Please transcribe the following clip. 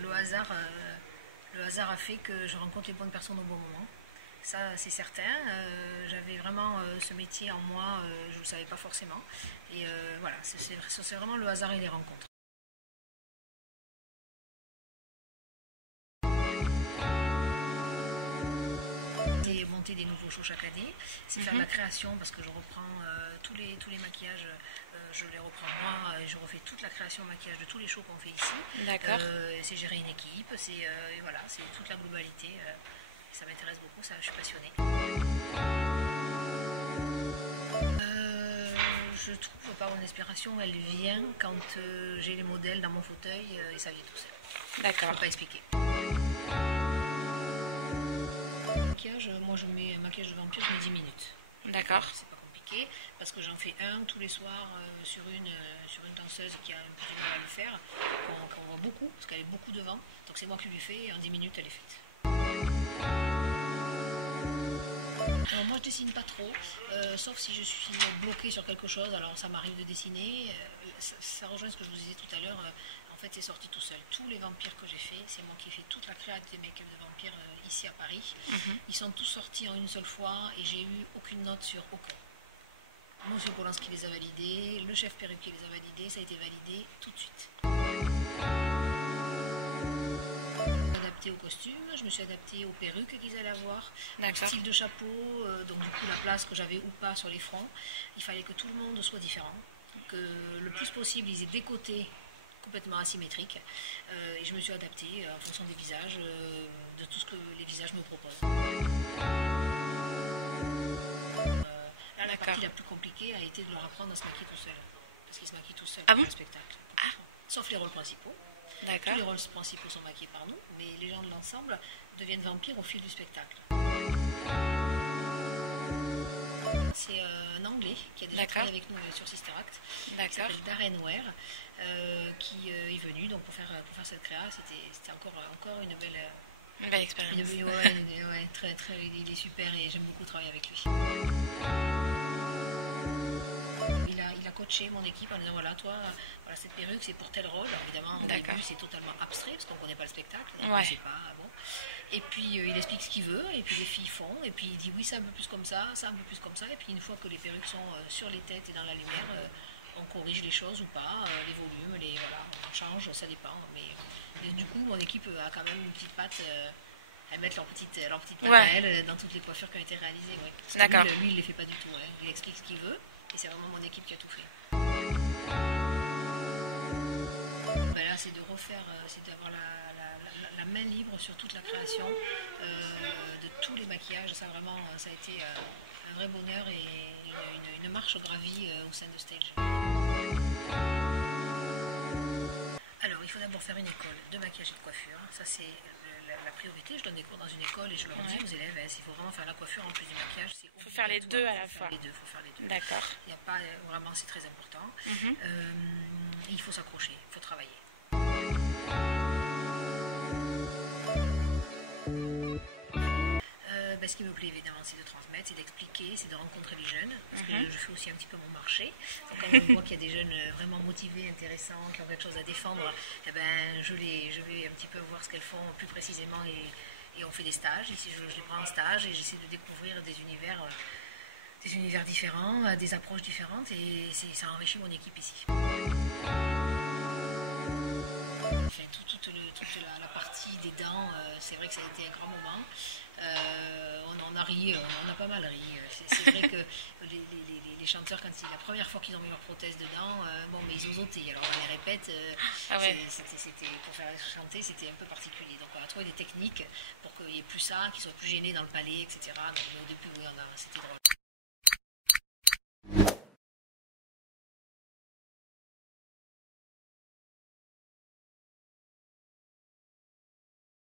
le hasard a fait que je rencontre les bonnes personnes au bon moment. Ça, c'est certain. J'avais vraiment ce métier en moi, je ne le savais pas forcément. Et voilà, c'est vraiment le hasard et les rencontres. C'est monter des nouveaux shows chaque année, c'est faire de la création parce que je reprends tous les maquillages, je les reprends moi et je refais toute la création maquillage de tous les shows qu'on fait ici. D'accord. C'est gérer une équipe, voilà, c'est toute la globalité. Ça m'intéresse beaucoup, ça, je suis passionnée. Je trouve pas mon inspiration, elle vient quand j'ai les modèles dans mon fauteuil et ça vient tout seul. D'accord. Je peux pas expliquer. Maquillage, moi je mets un maquillage de vampire, je mets 10 minutes. D'accord. C'est pas compliqué parce que j'en fais un tous les soirs sur une danseuse qui a un peu du mal à le faire, qu'on voit beaucoup parce qu'elle est beaucoup devant. Donc c'est moi qui lui fais et en 10 minutes elle est faite. Alors moi je dessine pas trop, sauf si je suis bloquée sur quelque chose, alors ça m'arrive de dessiner. Ça rejoint ce que je vous disais tout à l'heure, en fait c'est sorti tout seul. Tous les vampires que j'ai fait, c'est moi qui ai fait toute la création des make-up de vampires ici à Paris. Ils sont tous sortis en une seule fois et j'ai eu aucune note sur aucun. Monsieur Polanski les a validés, le chef perruquier les a validés, ça a été validé tout de suite. Adapté au costume, je me suis adaptée aux perruques qu'ils allaient avoir, au style de chapeau, donc du coup la place que j'avais ou pas sur les fronts. Il fallait que tout le monde soit différent, que le plus possible ils aient des côtés complètement asymétriques. Et je me suis adaptée en fonction des visages, de tout ce que les visages me proposent. Là, la partie la plus compliquée a été de leur apprendre à se maquiller tout seul, parce qu'ils se maquillent tout seuls dans le spectacle, sauf les rôles principaux. Tous les rôles principaux sont maquillés par nous, mais les gens de l'ensemble deviennent vampires au fil du spectacle. C'est un Anglais qui a déjà travaillé avec nous sur Sister Act, qui s'appelle Darren Ware, qui est venu donc pour faire cette créa. C'était encore une belle expérience. Il est super et j'aime beaucoup travailler avec lui. Il a coaché mon équipe en disant voilà, toi, voilà, cette perruque c'est pour tel rôle. Alors, évidemment, au début c'est totalement abstrait parce qu'on ne connaît pas le spectacle, donc on sait pas. Bon. Et puis il explique ce qu'il veut, et puis les filles font, et puis il dit oui, c'est un peu plus comme ça, ça un peu plus comme ça. Et puis une fois que les perruques sont sur les têtes et dans la lumière, on corrige les choses ou pas, les volumes, voilà, on change, ça dépend. Mais du coup, mon équipe a quand même une petite patte. Elles mettent leur petite patte à elles dans toutes les coiffures qui ont été réalisées. D'accord. Lui, il ne les fait pas du tout. Il explique ce qu'il veut. Et c'est vraiment mon équipe qui a tout fait. Là, c'est de refaire, c'est d'avoir la main libre sur toute la création de tous les maquillages. Ça, vraiment, ça a été un vrai bonheur et une marche gravie au sein de Stage. Alors, il faut d'abord faire une école de maquillage et de coiffure. Ça, c'est la priorité. Je donne des cours dans une école et je leur dis aux élèves, il faut vraiment faire la coiffure en plus du maquillage. Il faut faire les deux à la fois. Il faut faire les deux. D'accord. Il n'y a pas vraiment, c'est très important. Il faut s'accrocher, il faut travailler. Ce qui me plaît évidemment, c'est de transmettre, c'est d'expliquer, c'est de rencontrer les jeunes, parce que je fais aussi un petit peu mon marché. Donc, quand on voit qu'il y a des jeunes vraiment motivés, intéressants, qui ont quelque chose à défendre, je vais un petit peu voir ce qu'elles font plus précisément et on fait des stages. Ici, je les prends en stage et j'essaie de découvrir des univers différents, des approches différentes et ça enrichit mon équipe ici. Enfin, toute la partie des dents, c'est vrai que ça a été un grand moment. On a ri, on a pas mal ri. C'est vrai que les chanteurs, quand la première fois qu'ils ont mis leur prothèse dedans, mais ils ont sauté. Alors on les répète, c'était pour faire chanter, c'était un peu particulier. Donc on a trouvé des techniques pour qu'il n'y ait plus ça, qu'ils soient plus gênés dans le palais, etc. Donc au début, oui, c'était drôle.